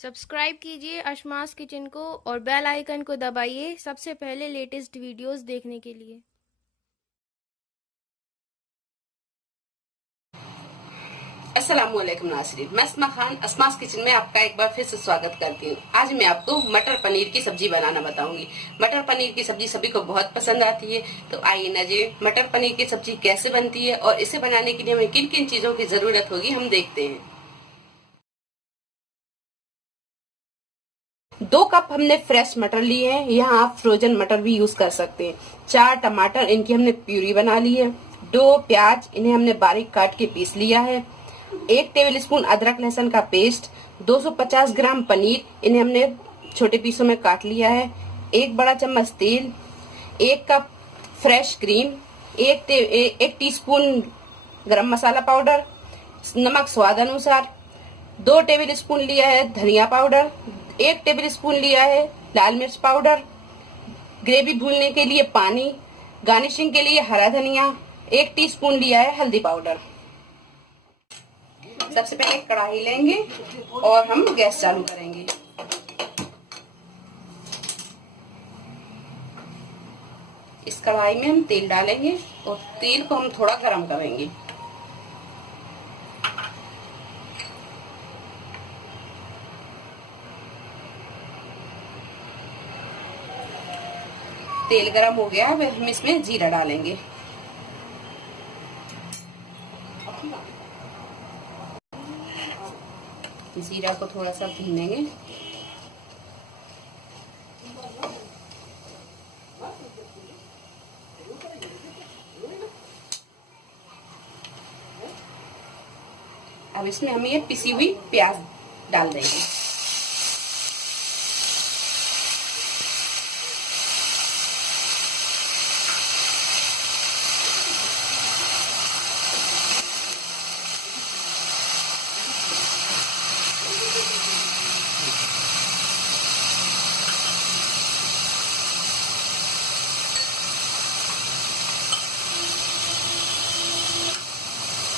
Subscribe कीजिए अशमास kitchen को और बेल आइकन को दबाइए सबसे पहले लेटेस्ट वीडियोस देखने के लिए। अस्सलामुअलैकुम नाज़रीन, मैं अस्मा खान अस्मास किचन में आपका एक बार फिर से स्वागत करती हूँ। आज मैं आपको मटर पनीर की सब्जी बनाना बताऊंगी। मटर पनीर की सब्जी सभी को बहुत पसंद आती है, तो आइए ना जी मटर पनीर की सब्जी कैसे बनती है और इसे बनाने के लिए हमें किन किन चीजों की जरूरत होगी हम देखते हैं। 2 कप हमने फ्रेश मटर लिए हैं, यहाँ आप फ्रोजन मटर भी यूज कर सकते हैं। 4 टमाटर, इनकी हमने प्यूरी बना ली है। 2 प्याज, इन्हें हमने बारीक काट के पीस लिया है। 1 टेबलस्पून अदरक लहसुन का पेस्ट। 250 ग्राम पनीर, इन्हें हमने छोटे पीसों में काट लिया है। 1 बड़ा चम्मच तेल। 1 कप फ्रेश क्रीम। 1 टीस्पून गरम मसाला पाउडर। नमक स्वाद अनुसार। 2 टेबलस्पून लिया है धनिया पाउडर। 1 टेबलस्पून लिया है लाल मिर्च पाउडर। ग्रेवी भूनने के लिए पानी। गार्निशिंग के लिए हरा धनिया। 1 टीस्पून लिया है हल्दी पाउडर। सबसे पहले कढ़ाई लेंगे और हम गैस चालू करेंगे। इस कढ़ाई में हम तेल डालेंगे और तेल को हम थोड़ा गरम करेंगे। तेल गरम हो गया, अब हम इसमें जीरा डालेंगे। जीरा को थोड़ा सा भूनेंगे। अब इसमें हम ये पिसी हुई प्याज डाल देंगे।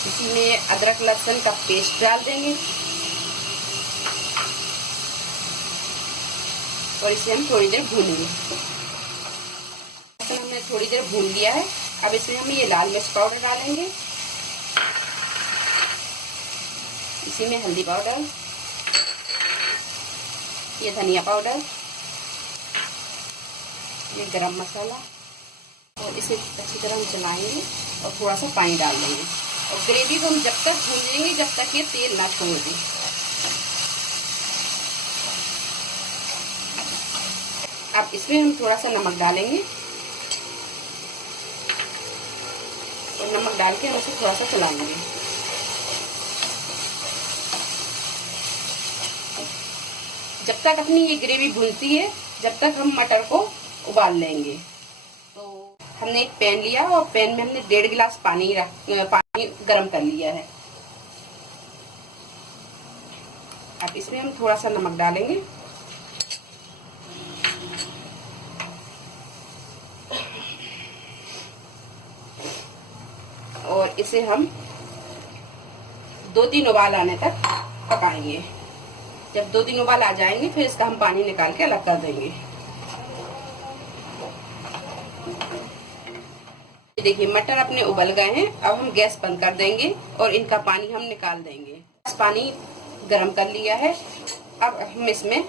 इसी में अदरक लहसुन का पेस्ट डाल देंगे और इसे हम थोड़ी देर भूनेंगे। लहसुन हमने थोड़ी देर भून लिया है। अब इसमें हम ये लाल मिर्च पाउडर डालेंगे। इसी में हल्दी पाउडर, ये धनिया पाउडर, ये गरम मसाला, और इसे अच्छी तरह हम चलाएंगे और थोड़ा सा पानी डाल देंगे। और ग्रेवी को हम जब तक भूनेंगे जब तक ये तेल ना छोड़ दे। अब इसमें हम थोड़ा सा नमक डालेंगे और नमक डाल के हम इसे थोड़ा सा चलाएंगे। जब तक अपनी ये ग्रेवी भूनती है जब तक हम मटर को उबाल लेंगे। तो हमने एक पैन लिया और पैन में हमने 1.5 गिलास पानी गरम कर लिया है। अब इसमें हम थोड़ा सा नमक डालेंगे और इसे हम 2-3 उबाल आने तक पकाएंगे। जब 2-3 उबाल आ जाएंगे फिर इसका हम पानी निकाल के अलग कर देंगे। देखिए मटर अपने उबल गए हैं। अब हम गैस बंद कर देंगे और इनका पानी हम निकाल देंगे। पानी गरम कर लिया है। अब हम इसमें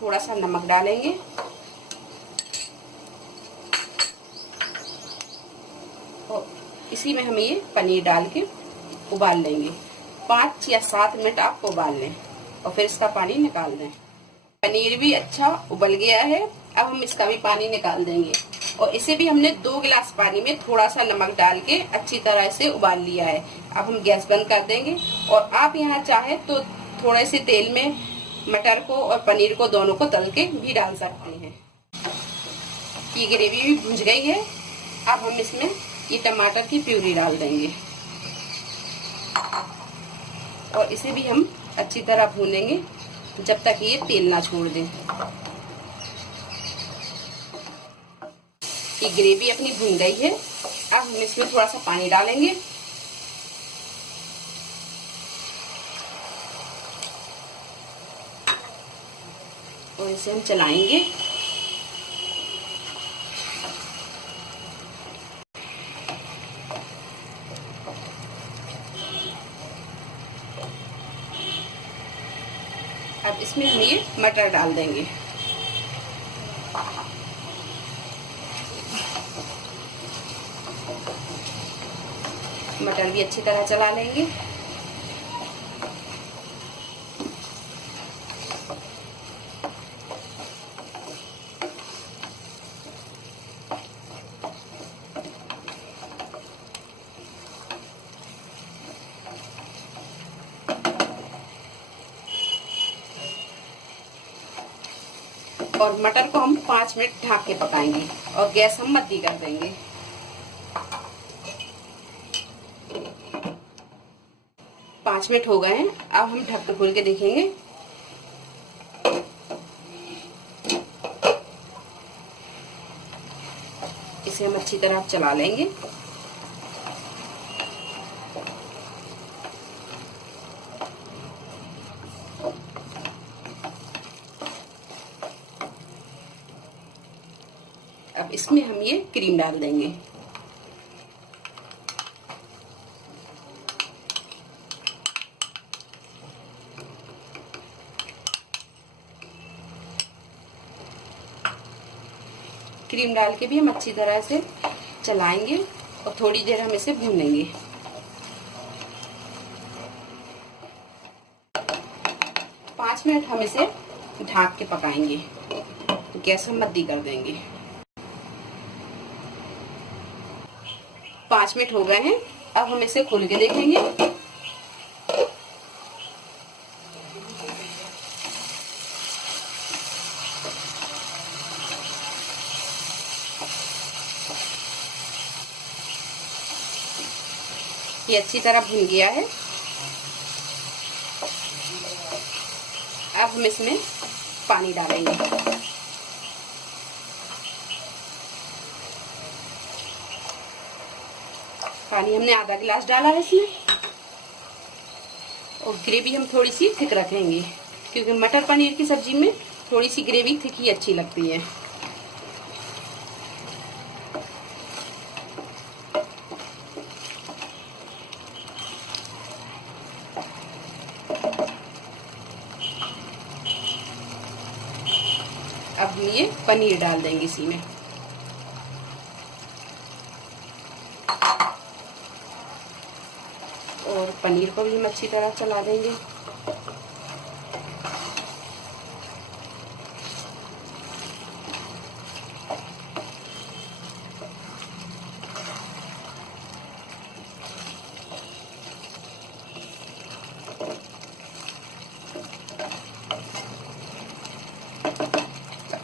थोड़ा सा नमक डालेंगे और इसी में हम ये पनीर डाल के उबाल लेंगे। 5 या 7 मिनट आप उबाल लें और फिर इसका पानी निकाल दें। पनीर भी अच्छा उबल गया है। अब हम इसका भी पानी निकाल देंगे और इसे भी हमने 2 गिलास पानी में थोड़ा सा नमक डाल के अच्छी तरह से उबाल लिया है। अब हम गैस बंद कर देंगे और आप यहाँ चाहे तो थोड़े से तेल में मटर को और पनीर को दोनों को तल के भी डाल सकते हैं। ये ग्रेवी भी भुज गई है। अब हम इसमें ये टमाटर की प्यूरी डाल देंगे और इसे भी हम अच्छी तरह भूनेंगे जब तक ये तेल ना छोड़ दे। ये ग्रेवी अपनी भुन गई है। अब हम इसमें थोड़ा सा पानी डालेंगे और इसे हम चलाएंगे। अब इसमें हम ये मटर डाल देंगे। मटर भी अच्छी तरह चला लेंगे। और मटर को हम 5 मिनट ढक के पकाएंगे और गैस हम मद्दी कर देंगे। 5 मिनट हो गए हैं। अब हम ढक्कन खोल के देखेंगे। इसे हम अच्छी तरह चला लेंगे। अब इसमें हम ये क्रीम डाल देंगे। क्रीम डाल के भी हम अच्छी तरह से चलाएंगे और थोड़ी देर हम इसे भूनेंगे। 5 मिनट हम इसे ढक के पकाएंगे। गैस हम मद्दी कर देंगे। 5 मिनट हो गए हैं। अब हम इसे खोल के देखेंगे। ये अच्छी तरह भुन गया है। अब हम इसमें पानी डालेंगे। पानी हमने आधा गिलास डाला है इसमें। और ग्रेवी हम थोड़ी सी थिक रखेंगे क्योंकि मटर पनीर की सब्जी में थोड़ी सी ग्रेवी थिक ही अच्छी लगती है। अब ये पनीर डाल देंगे इसी में। और पनीर को भी हम अच्छी तरह चला देंगे।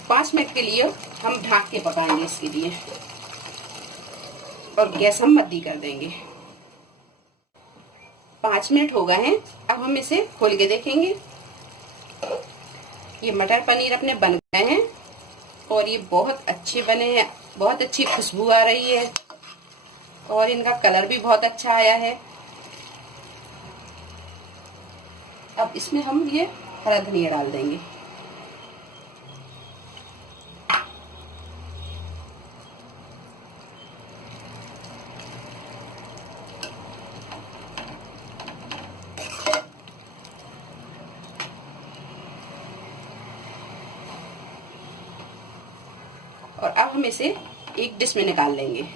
पाँच मिनट के लिए हम ढक के पकाएंगे इसके लिए और गैस हम मद्दी कर देंगे। 5 मिनट हो गए हैं। अब हम इसे खोल के देखेंगे। ये मटर पनीर अपने बन गए हैं और ये बहुत अच्छे बने हैं। बहुत अच्छी खुशबू आ रही है और इनका कलर भी बहुत अच्छा आया है। अब इसमें हम ये हरा धनिया डाल देंगे। और अब हम इसे एक डिश में निकाल लेंगे।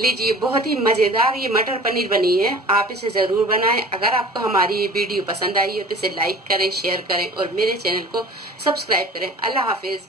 लीजिए, बहुत ही मजेदार ये मटर पनीर बनी है। आप इसे जरूर बनाएं। अगर आपको हमारी ये वीडियो पसंद आई हो तो इसे लाइक करें, शेयर करें और मेरे चैनल को सब्सक्राइब करें। अल्लाह हाफिज।